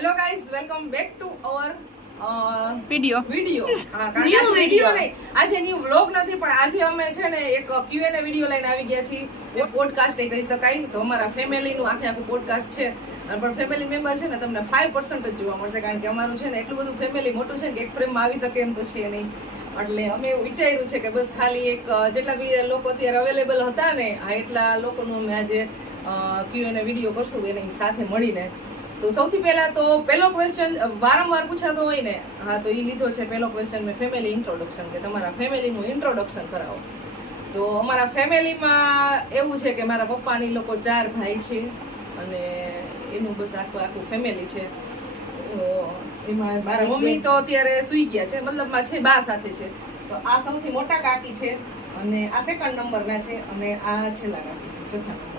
Hello guys, welcome back to our video નહીં, આજે new vlog નથી, પણ આજે અમે છે ને એક Q&A વિડીયો લઈને આવી ગયા છીએ. પોડકાસ્ટ એ કહી શકાય. તો અમારા ફેમિલીનું આખું પોડકાસ્ટ છે, પણ ફેમિલી મેમ્બર છે ને તમને 5% જ જોવા મળશે, કારણ કે અમારું છે ને એટલું બધું ફેમિલી મોટું છે કે એક ફ્રેમમાં આવી શકે એમ તો છે નહીં. એટલે અમે એવું વિચાર્યું છે કે બસ ખાલી એક જેટલા બી લોકો અત્યારે અવેલેબલ હતા ને એટલા લોકોનું અમે આજે Q&A વિડીયો કરશું એની સાથે મળીને. તો સૌથી પહેલા તો પહેલો ક્વેશ્ચન વારંવાર પૂછાતો હોય ને, તો એ લીધો છે પહેલો ક્વેશ્ચન મેં ફેમિલી ઇન્ટ્રોડક્શન, કે તમારા ફેમિલીનું ઇન્ટ્રોડક્શન કરાવો. તો અમારા ફેમિલીમાં એવું છે કે મારા પપ્પાની લોકો 4 ભાઈ છે અને એનું બસ આખું ફેમિલી છે. એમાં મારા મમ્મી તો અત્યારે સૂઈ ગયા છે, મતલબમાં છે બા સાથે છે. તો આ સૌથી મોટા કાકી છે અને આ સેકન્ડ નંબરના છે અને આ છેલ્લા કાકી છે, ચોથા નંબર,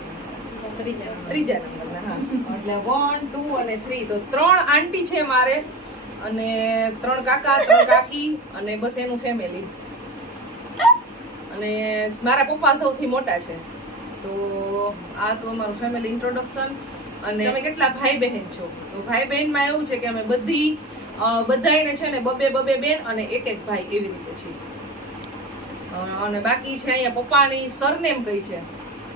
ત્રીજા નંબરના. હા, એટલે 1, 2 અને 3. તો 3 આંટી છે મારે અને 3 કાકા, 3 કાકી અને બસ એનું ફેમિલી. અને મારા પપ્પા સૌથી મોટા છે. તો આ તો અમારું ફેમિલી ઇન્ટ્રોડક્શન. અને તમે કેટલા ભાઈ બહેન છો? તો ભાઈ બહેનમાં એવું છે કે અમે બધાયને છે ને બબે બેન અને એક ભાઈ એવી રીતે છે. અને બાકી છે અહીંયા પપ્પાની સરનેમ કઈ છે?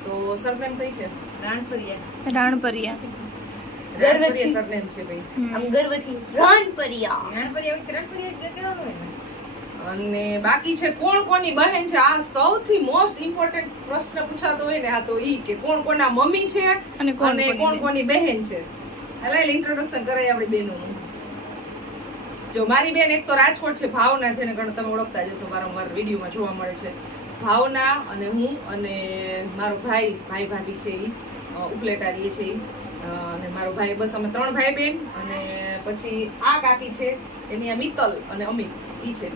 તો સરનેમ કઈ છે? રાણપરિયા ગર્વથી સરનેમ છે ભાઈ, આમ ગર્વથી રાણપરિયા. અને બાકી છે કોણ કોની બહેન છે? આ સૌથી મોસ્ટ ઇમ્પોર્ટન્ટ પ્રશ્ન પૂછાતો હોય ને, તો ઈ કે કોણ કોના મમ્મી છે અને કોણ કોની બહેન છે. એટલે ઇન્ટ્રોડક્શન કરાય આપણી બહેનોનું. જો મારી બેન એક તો રાજકોટ છે, ભાવના છે ને, ઘણા તમે ઓળખતા જ હશો, વારંવાર વિડીયોમાં જોવા મળે છે. ભાવના અને હું અને મારો ભાઈ ભાભી છે, એ ઉપલેટા રહીએ છે. અને મારો ભાઈ, બસ અમે 3 ભાઈ બેન. અને પછી આ કાકી છે એની આ મિત્તલ અને અમિત ઈ છે.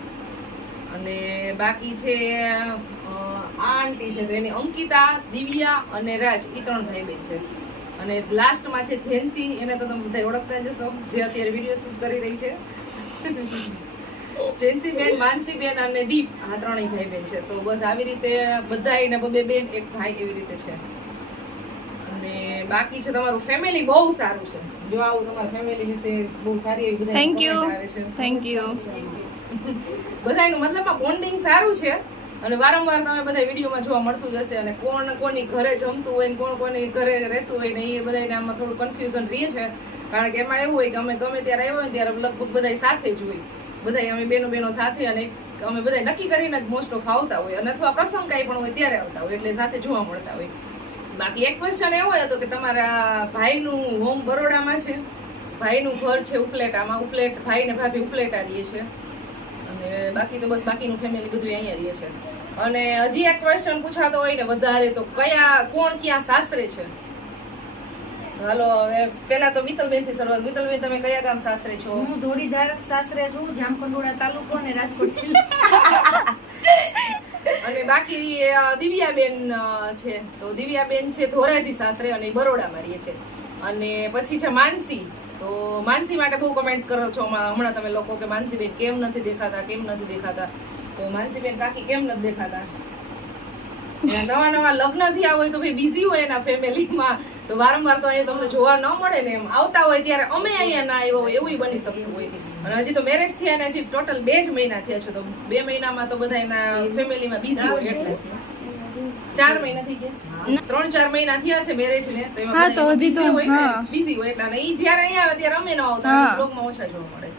અને બાકી છે આ આંટી છે, તો એની અંકિતા, દિવ્યા અને રાજ, ઈ 3 ભાઈ બેન છે. અને લાસ્ટમાં છે જેન્સી, એને તો તમે બધા ઓળખતા જ હશો, જે અત્યારે વિડીયો શૂટ કરી રહી છે. જેન્સી બેન, માનસી બેન અને દીપ, આ 3 ભાઈ બેન છે. તો બસ આવી રીતે બધાયને બબે બેન એક ભાઈ એવી રીતે છે. અને બાકી છે તમારું ફેમિલી બહુ સારું છે. જો આવું તમારા ફેમિલી વિશે બહુ સારી એવી બધા થેન્ક યુ. બધાયનું મતલબમાં બોન્ડિંગ સારું છે. અને વારંવાર તમે બધા વિડીયોમાં જોવા મળતું જ હશે. અને કોણ કોની ઘરે જમતું હોય ને કોણ કોની ઘરે રહેતું હોય ને, એ બધાને આમાં થોડું કન્ફ્યુઝન રહે છે. કારણ કે એમાં એવું હોય કે અમે ગમે ત્યારે આવ્યો હોય ત્યારે લગભગ બધા સાથે જ હોય, બધા અમે બેનો સાથે, અને અમે બધા નક્કી કરીને જ મોસ્ટ ઓફ આવતા હોય, અને અથવા પ્રસંગ કાંઈ પણ હોય ત્યારે આવતા હોય, એટલે સાથે જોવા મળતા હોય. બાકી એક ક્વેશ્ચન એવો હતો કે તમારા ભાઈનું હોમ બરોડામાં છે, ભાઈનું ઘર છે ઉપલેટામાં, ભાઈ ને ભાભી ઉપલેટા રહીએ છે. અને બાકી તો બસ બાકીનું ફેમિલી બધું અહીંયા રહીએ છે. અને હજી એક ક્વેશ્ચન પૂછાતો હોય ને વધારે, તો કોણ ક્યાં સાસરે છે? હાલો, હવે પેલા તો મિત્તલબેન થી શરૂઆત. મિત્તલબેન, તમે કયા ગામ સાસરે છો? હું ધોળીધાર સાસરે છું, જામકંડોળા તાલુકો અને રાજકોટ જિલ્લો. અને બાકી દિવ્યાબેન છે, તો દિવ્યાબેન છે ધોરાજી સાસરે અને બરોડામાં રહીએ છે. અને પછી છે માનસી. તો માનસી માટે બહુ કમેન્ટ કરો છો હમણાં તમે લોકો કે માનસીબેન કેમ નથી દેખાતા. તો માનસીબેન કાકી કેમ નથી દેખાતા? નવા લગ્ન થયા હોય તો ભાઈ બિઝી હોય એના ફેમિલીમાં, તો વારંવાર તો અહીંયા તમને જોવા ન મળે ને. એમ આવતા હોય ત્યારે અમે અહીંયા ના આવ્યો હોય એવું બની શકતું હોય. અને હજી તો મેરેજ થયા ને હજી ટોટલ 2 જ મહિના થયા છે. તો 2 મહિનામાં તો બધા એના ફેમિલીમાં બિઝી હોય, એટલે 4 મહિના થઈ ગયા, 3-4 મહિના થયા છે મેરેજ ને. તો એમાં બિઝી હોય એટલે, અને ઈ જ્યારે અહીંયા આવે ત્યારે અમે ન આવતા, બ્લોગમાં ઓછા જોવા મળે.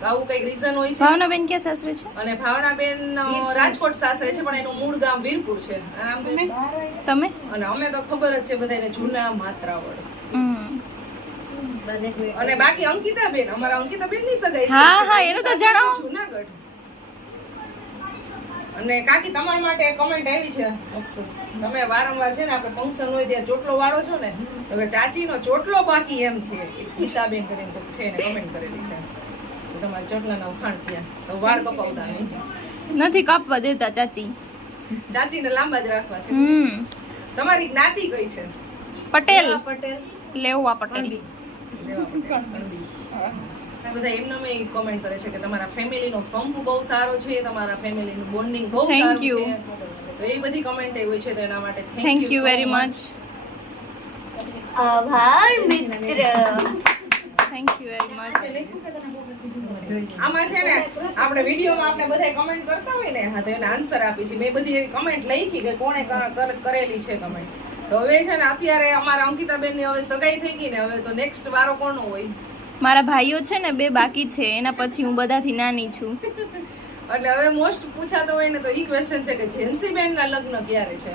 તો આવું કઈક રીઝન હોય છે. ભાવનાબેન ક્યાં સાસરે છે? અને ભાવનાબેન રાજકોટ સાસરે છે, પણ એનું મૂળ ગામ વીરપુર છે. તમે? અને અમે તો ખબર જ છે બધાને, જૂના માત્રાવડ. અને બાકી અંકિતાબેન, અમારા અંકિતાબેન ની સગાઈ. હા, એનું તો જણાવો. જૂનાગઢ. અને કાકી તમારા માટે કમેન્ટ આવી છે મસ્ત. તમે વારંવાર છે ને આપણે ફંક્શન હોય ત્યારે ચોટલો વાળો છો ને, તો કે ચાચીનો ચોટલો બાકી એમ છે. એક ગીતાબેન કરીને તો છે, એને કમેન્ટ કરેલી છે. તમારા ચોટલાના ઉખાણ થયા, તો વાળ કપાવતા નહીં. નથી કાપવા દેતા ચાચીને લાંબા જ રાખવા છે. તમારી જ્ઞાતિ કઈ છે? પટેલ. લેવા પટેલ. બધા એમને કમેન્ટ કરે છે કે તમારા ફેમિલીનો સંપ બહુ સારો છે, તમારા ફેમિલીનું બોન્ડિંગ બહુ સારું છે. તો એ બધી કમેન્ટ હોય છે, તો એના માટે થેન્ક યુ વેરી મચ. આભાર મિત્ર. Thank you very much. આમાં છે ને આપણે વિડીયોમાં આપણે બધાય કમેન્ટ કરતા હોય ને, હા તો એના આન્સર આપી છે. મેં બધી એવી કમેન્ટ લખી કે કોણે કરેલી છે કમેન્ટ. તો હવે છે ને અત્યારે અમારા અંકિતાબેન ની હવે સગાઈ થઈ ગઈ ને, હવે તો નેક્સ્ટ વારો કોનો હોય? મારા ભાઈઓ છે ને 2 બાકી છે, એના પછી હું બધાથી નાની છું. એટલે હવે મોસ્ટ પૂછાતો હોય ને તો ઈ ક્વેશ્ચન છે કે જેન્સીબેન ના લગ્ન ક્યારે છે?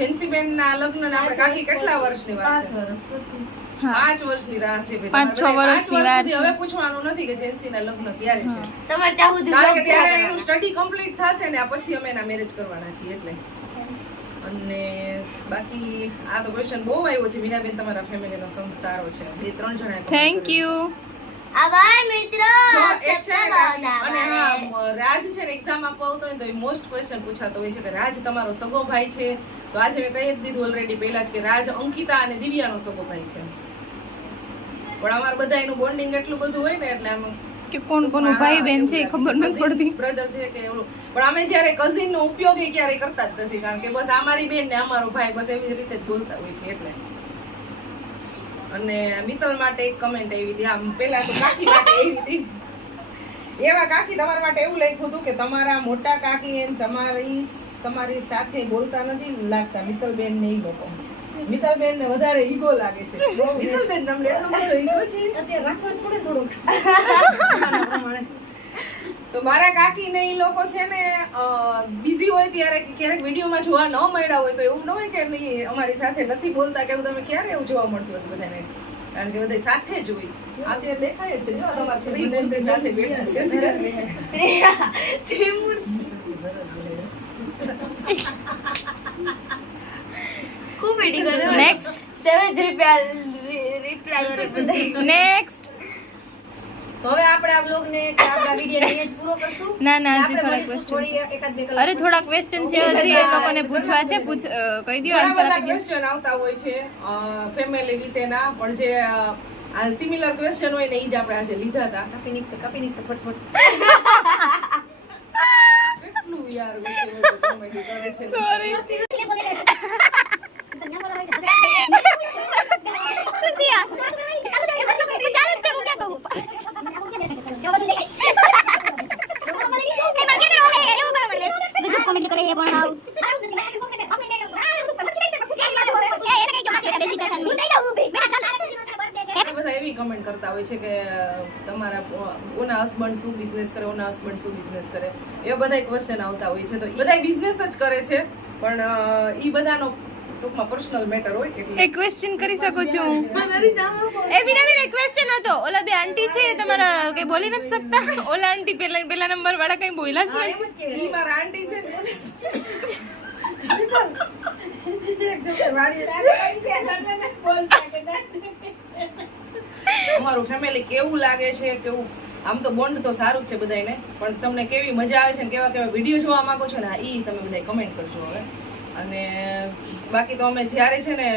જેન્સીબેન ના લગ્ન ને આપણે કાકી કેટલા વર્ષની વાત છે? 5 વર્ષની રાહ છે ભાઈ. 5-6 વર્ષની વાર છે. હવે પૂછવાનું નથી કે જેન્સી ના લગ્ન ક્યારે છે, તમારે ત્યાં સુધી કારણ કે vlog જ્યારે જોયા એનું સ્ટડી કમ્પ્લીટ થશે ને પછી અમે એના મેરેજ કરવાના છીએ એટલે. અને બાકી આ તો ક્વેશ્ચન બહુ આવ્યો છે. મીનાબેન તમારા ફેમિલીનો સંસારો છે? 2-3 જણાએ થેન્ક યુ. આભાર મિત્રો તો એ છે ને બાકી. અને હા, રાજ છે ને એક્ઝામ આપવા આવતો હોય ને તો એ મોસ્ટ ક્વેશ્ચન પૂછાતો હોય છે કે રાજ તમારો સગો ભાઈ છે? તો આજે મેં કહી જ દીધું ઓલરેડી પહેલા જ કે રાજ અંકિતા અને દિવ્યાનો સગો ભાઈ છે. પણ અમારા બધા એનું બોન્ડિંગ એટલું બધું હોય ને એટલે આમ કે કોણ કોનો ભાઈ બહેન છે એ ખબર નથી પડતી. બ્રધર છે કે એવું. પણ અમે જ્યારે કઝિન નો ઉપયોગ એ ક્યારેય કરતા જ નથી, કારણ કે બસ અમારી બેન ને અમારો ભાઈ બસ એવી રીતે જ બોલતા હોય છે એટલે. અને મિત્તલ માટે એક કમેન્ટ આવી હતી, આમ પેલા તો કાકી માટે આવી હતી. એવા કાકી તમારા માટે એવું લખ્યું હતું કે તમારા મોટા કાકી એમ તમારી સાથે બોલતા નથી લાગતા મિત્તલબેન ને ઈ લોકો. મિત્તલબેન ને વધારે ઈગો લાગે છે. મિત્તલબેન તમને એટલો બધો ઈગો છે? અત્યારે રાખવા જ પડે થોડુંક. તો મારા કાકી ને ઈ લોકો છે ને બિઝી હોય ત્યારે કે ક્યારેક વિડીયોમાં જોવા ન મળ્યા હોય તો એવું ન હોય કે નહીં અમારી સાથે નથી બોલતા કે એવું. તમે ક્યારે એવું જોવા મળતું હશે બધાને? કારણ કે બધા સાથે જ હોય. અત્યારે દેખાય જ છે જો તમારા ત્રિમૂર્તિ સાથે બેઠા છે. કોમેડી કરો. નેક્સ્ટ સેવેજ રિપ્લાય કરે બધા. નેક્સ્ટ. તો હવે આપણે આ vlog ને કે આપણા વિડિયો ને જ પૂરો કરશું. ના ના, હજી આપણે થોડા મળીશું ક્વેશ્ચન છે. થોડી એકાદ બે કલાક અરે થોડા ક્વેશ્ચન છે હજી એ લોકોને પૂછવા છે. કહી દો, આન્સર આપી દો. ક્વેશ્ચન આવતા હોય છે ફેમિલી વિશેના, પણ જે સિમિલર ક્વેશ્ચન હોય ને ઈ જ આપણે આજે લીધા હતા. કાપી નીકતો ફટફટ. કેટલું યાર કોમેડી કરે છે. સોરી. બધા એવી કમેન્ટ કરતા હોય છે કે તમારા ઓના હસબન્ડ શું બિઝનેસ કરે, ઓના હસબન્ડ શું બિઝનેસ કરે, એવા બધા ક્વેશ્ચન આવતા હોય છે. તો એ બધા બિઝનેસ જ કરે છે, પણ ઈ બધાનો ટૂંકમાં પર્સનલ મેટર હોય એટલે એક ક્વેશ્ચન કરી શકું છું. એ વિનાબેન એક ક્વેશ્ચન હતો. ઓલા બે આંટી છે તમારા કઈ બોલી નથી શકતા? ઓલા આંટી પેલા નંબર વાળા કઈ બોલ્યા છે? ઈ મારા આંટી છે ને. અમારું ફેમિલી કેવું લાગે છે, કેવું આમ તો બોન્ડ તો સારું જ છે બધાને, પણ તમને કેવી મજા આવે છે ને કેવા કેવા વિડીયો જોવા માંગો છો ને ઈ તમે બધા કમેન્ટ કરજો હવે. અને બાકી તો અમે જ્યારે છે ને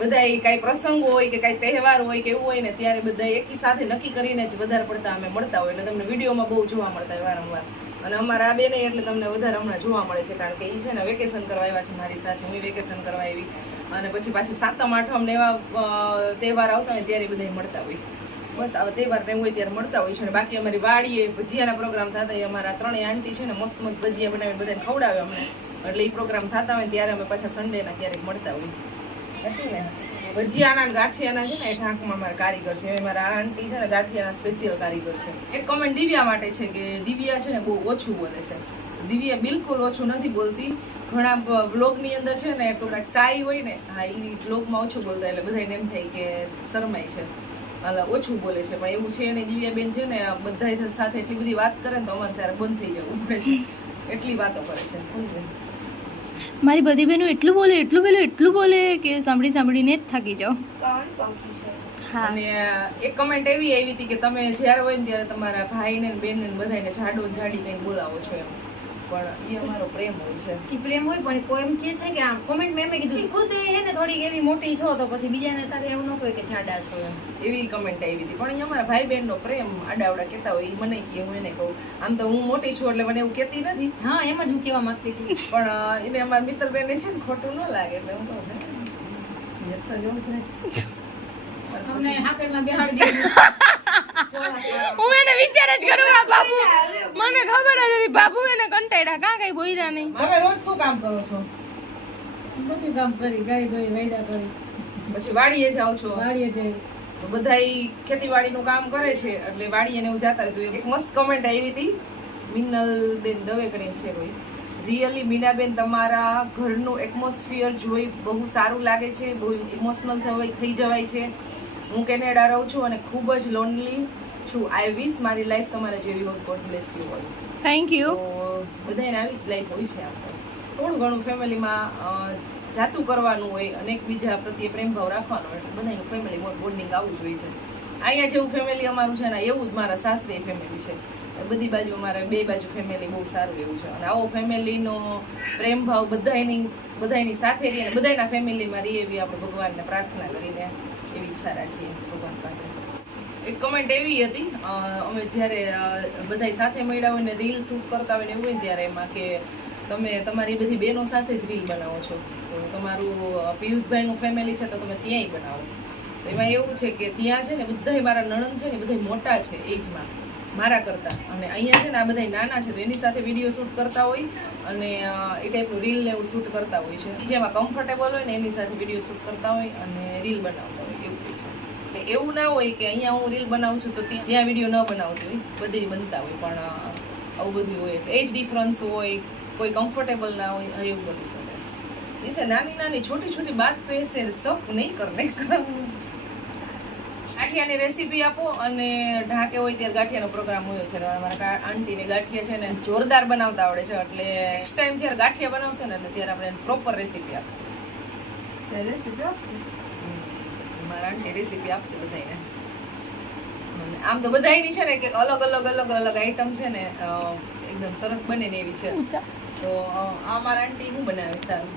બધા કાંઈ પ્રસંગો હોય કે કાંઈ તહેવાર હોય કે એવું હોય ને ત્યારે બધા એકી સાથે નક્કી કરીને જ વધારે પડતા અમે મળતા હોય, એટલે તમને વિડીયોમાં બહુ જોવા મળતા હોય વારંવાર. અને અમારા આ બેને એટલે તમને વધારે હમણાં જોવા મળે છે, કારણ કે એ છે ને વેકેશન કરવા આવ્યા છે મારી સાથે, હું વેકેશન કરવા આવી, અને પછી પાછી 7મ 8મ ને એવા તહેવાર આવતા હોય ત્યારે બધા મળતા હોય. બસ આવા તહેવાર ને હોય ત્યારે મળતા હોય છે. અને બાકી અમારી વાડીએ ભજીયાના પ્રોગ્રામ થતા હોય. અમારા 3 આંટી છે ને મસ્ત મસ્ત ભજીયા બનાવીને બધાને ખવડાવે અમને, એટલે એ પ્રોગ્રામ થતા હોય ત્યારે અમે પાછા સન્ડેના ક્યારેક મળતા હોય. સાચું ને? ભજીયાના ગાંઠિયાના છે ને એ ઢાંકમાં મારા કારીગર છે. મારા આંટી છે ને ગાંઠિયાના સ્પેશિયલ કારીગર છે. એક કમેન્ટ દિવ્યા માટે છે કે દિવ્યા છે ને બહુ ઓછું બોલે છે. દિવ્યા બિલકુલ ઓછું નથી બોલતી. ઘણા બ્લોગની અંદર છે ને થોડાક સાઈ હોય ને, હા એ બ્લોગમાં ઓછું બોલતા એટલે બધાને એમ થાય કે શરમાય છે, ઓછું બોલે છે. પણ એવું છે ને દિવ્યાબેન છે ને બધા સાથે એટલી બધી વાત કરે ને તો અમારે ત્યારે બંધ થઈ જવું પડે છે, એટલી વાતો કરે છે. મારી બધી બહેનો એટલું બોલે કે સાંભળીને જ થાકી જાઓ. હા. અને એક કમેન્ટ એવી આવી હતી કે તમે જ્યારે હોય ને ત્યારે તમારા ભાઈને બેનને બધાને જાડો જાડી કઈ બોલાવો છો એમ, પણ એ અમારો પ્રેમ હોય છે. ઈ પ્રેમ હોય પણ કોઈ એમ કહે છે કે આમ કોમેન્ટ મેં કીધું ઈ ખુદ હે ને થોડીક એવી મોટી છો તો પછી બીજાને તારે એવું ન કહે કે જાડા છો એમ, એવી કમેન્ટ આવી હતી. પણ એ અમારા ભાઈ બહેનનો પ્રેમ આડાવડા કહેતા હોય, એ મને કહે હું એને કહું. આમ તો હું મોટી છું એટલે મને એવું કહેતી નથી. હા એમ જ હું કહેવા માંગતી હતી. પણ એને અમારા મિત્તલબેનને છે ને ખોટું ન લાગે એટલે હું કહું તમને હાકરમાં બેહાડી દીધું. હું એને વિચાર જ કરું આ બાબુ મને ખબર જ હતી બાબુ એને કંટાળ્યા કાં કઈ બોલ્યા નહીં. તમે રોજ શું કામ કરો છો? બધું કામ કરી, ગાય ધોઈ, વાયડા કરી, પછી વાડીએ જાઓ છો? વાડીએ જઈ. તો બધાય ખેતીવાડીનું કામ કરે છે એટલે વાડીએ ને એવું જાતા હોય. તો એક મસ્ત કમેન્ટ આવી હતી મિનલબેન દવે કરીને છે કોઈ. રિયલી મીનાબેન તમારા ઘરનું એટમોસ્ફિયર જોઈ બહુ સારું લાગે છે, બહુ ઇમોશનલ થઈ જવાય છે. હું કેનેડા રહું છું અને ખૂબ જ લોનલી છું. આઈ વિશ મારી લાઈફ તમારા જેવી હોત. God bless you all. Thank you. તો બધાને આવી જ લાઈફ હોય છે. આપણે થોડું ઘણું ફેમિલીમાં જાતું કરવાનું હોય અને એકબીજા પ્રત્યે પ્રેમ ભાવ રાખવાનો હોય એટલે બધાનું ફેમિલી બોન્ડિંગ આવવું જ હોય છે. અહીંયા જેવું ફેમિલી અમારું છે ને એવું જ મારા સાસરી ફેમિલી છે. બધી બાજુ અમારે બે બાજુ ફેમિલી બહુ સારું એવું છે અને આવો ફેમિલીનો પ્રેમ ભાવ બધાની સાથે રહીને બધાના ફેમિલીમાં રહીએ એવી આપણે ભગવાનને પ્રાર્થના કરીને એવી ઈચ્છા રાખીએ ભગવાન પાસે. એક કમેન્ટ એવી હતી અમે જ્યારે બધા સાથે મળ્યા હોય ને રીલ શૂટ કરતા હોય ને એવું હોય ને ત્યારે એમાં કે તમે તમારી બધી બહેનો સાથે જ રીલ બનાવો છો. તો તમારું પિયુષભાઈનું ફેમિલી છે તો તમે ત્યાંય બનાવો. તો એમાં એવું છે કે ત્યાં છે ને બધાય મારા નણંદ છે ને બધા મોટા છે એજમાં મારા કરતા અને અહીંયા છે ને આ બધા નાના છે તો એની સાથે વિડીયો શૂટ કરતા હોય અને એ ટાઈપનું રીલ ને એવું શૂટ કરતા હોય છે. જેમાં કમ્ફર્ટેબલ હોય ને એની સાથે વિડીયો શૂટ કરતા હોય અને રીલ બનાવતા હોય એવું હોય છે. એટલે એવું ના હોય કે અહીંયા હું રીલ બનાવું છું તો ત્યાં વિડીયો ન બનાવતી હોય, બધી બનતા હોય પણ આવું બધું હોય એટલે એ જ ડિફરન્સ હોય. કોઈ કમ્ફર્ટેબલ ના હોય એવું બની શકે. इसे नानी नानी छोटी छोटी बात पे से सब नहीं करने का. ગાંઠિયાની રેસીપી આપો અને ઢાકે હોય ત્યારે ગાંઠિયાનો પ્રોગ્રામ હોય છે. અમારા આંટીને ગાંઠિયા છે ને જોરદાર બનાવતા આવડે છે એટલે નેક્સ્ટ ટાઈમ જ્યારે ગાંઠિયા બનાવશે ને ત્યારે આપણે પ્રોપર રેસીપી આપશે. મારા આંટી રેસીપી આપશે બધાને. આમ તો બધાની છે ને કે અલગ અલગ અલગ અલગ આઈટમ છે ને એકદમ સરસ બને ને એવી છે. તો આ મારા આંટી શું બનાવે સારું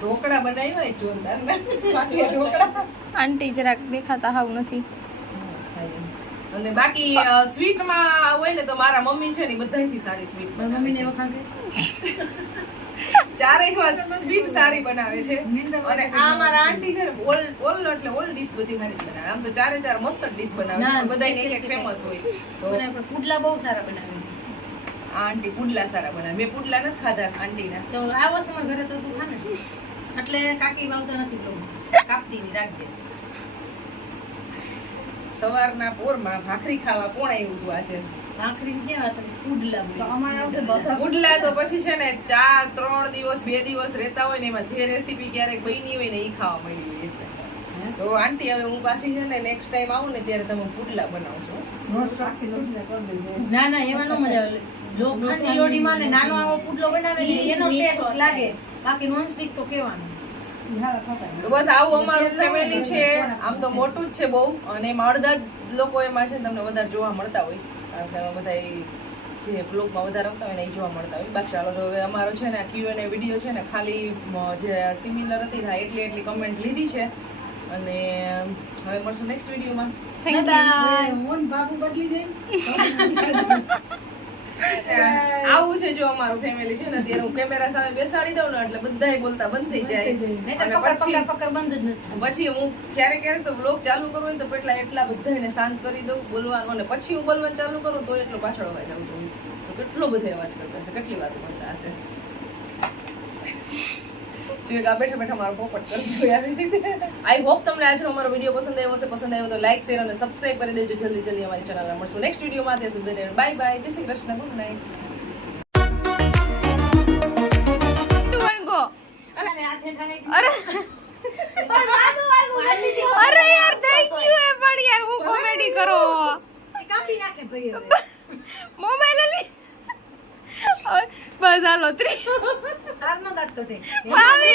ઢોકળા બનાવ્યા જોરદાર ઢોકળા. આંટી જરાક દેખાતા હાવ નથી. અને બાકી સ્વીટમાં હોય ને તો મારા મમ્મી છે ને બધાયથી સારી સ્વીટ બનાવે છે. ચારેયમાં સ્વીટ સારી બનાવે છે. અને આ મારા આંટી છે ને ઓલ એટલે ઓલ ડીશ બધી સારી જ બનાવે. આમ તો ચારે ચાર મસ્ત ડીશ બનાવે છે બધાયને એક એક ફેમસ હોય. તો પુડલા બહુ સારા બનાવે. આ આંટી પુડલા સારા બનાવે. મેં પુડલા નથી ખાધા આંટીના. તો આ વર્ષ ઘરે તો તું ખા ને એટલે કાકી વાવતો નથી તો કાપતી રાખજે. સવારના પોરમાં ભાખરી ખાવા કોણ આવ્યું હતું આજે? ભાખરી કેવા તમે પુડલા પુડલા તો પછી છે ને 3 દિવસ 2 દિવસ રહેતા હોય ને એમાં જે રેસીપી ક્યારેક બની હોય ને એ ખાવા મળી હોય એટલે. તો આંટી હવે હું પાછી છે ને નેક્સ્ટ ટાઈમ આવું ને ત્યારે તમે પુડલા બનાવજો. ના ના એમાં ન મજા આવે. લોખંડની લોડીમાં ને નાનો આવો પુડલો બનાવે ને એનો ટેસ્ટ લાગે. બાકી નોનસ્ટિક તો કેવાનું. તો બસ આવું અમારું ફેમિલી છે. આમ તો મોટું જ છે બહુ અને એમાં અડધા લોકો એમાં છે ને તમને વધારે જોવા મળતા હોય કારણ કે એમાં બધા જે બ્લોગમાં વધારે આવતા હોય ને એ જોવા મળતા હોય. બાકી ચાલો તો હવે અમારો છે ને Q&A વિડીયો છે ને ખાલી જે સિમિલર હતી ને એટલી કમેન્ટ લીધી છે અને હવે મળશું નેક્સ્ટ વિડીયોમાં. થેન્ક આવું છે જો અમારું ફેમિલી છે ને ત્યારે હું કેમેરા સામે બેસાડી દઉં ને એટલે બધાય બોલતા બંધ થઈ જાય. અને પછી હું ક્યારેક તો બ્લોગ ચાલુ કરું હોય તો એટલા બધાને શાંત કરી દઉં બોલવાનું અને પછી હું બોલવાનું ચાલુ કરું તો એટલો પાછળ અવાજ આવતો હોય તો કેટલો બધો અવાજ કરતા હશે કેટલી વાતો કરતા હશે. બેઠા મારો પોપટ કરી આઈ હોપ તમને આજનો અમારો વિડીયો પસંદ આવ્યો હશે. પસંદ આવ્યો તો લાઈક શેર અને સબસ્ક્રાઇબ કરી દેજો. જલ્દી અમારી ચેનલમાં મળશું નેક્સ્ટ વિડીયોમાં. ત્યાં સુધી બાય બાય. જય શ્રી કૃષ્ણ. Good night. અરે યાર થેન્ક યુ એ પણ યાર હું કોમેડી કરો કાપી નાખે ભાઈ હવે મોબાઈલ લી બસ હાલો 3 તારનો દાંત કટે ભાવે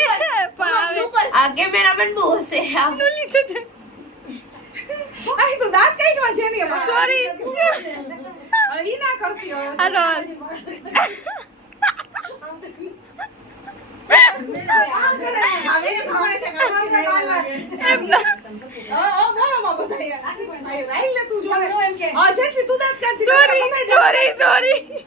આ કેમેરામેન બહુ હશે આ લુલી છે આઈ તો દાંત કાઢવા છે ને એમાં. સોરી ઈ ના કરતી હવે. હાલો સોરી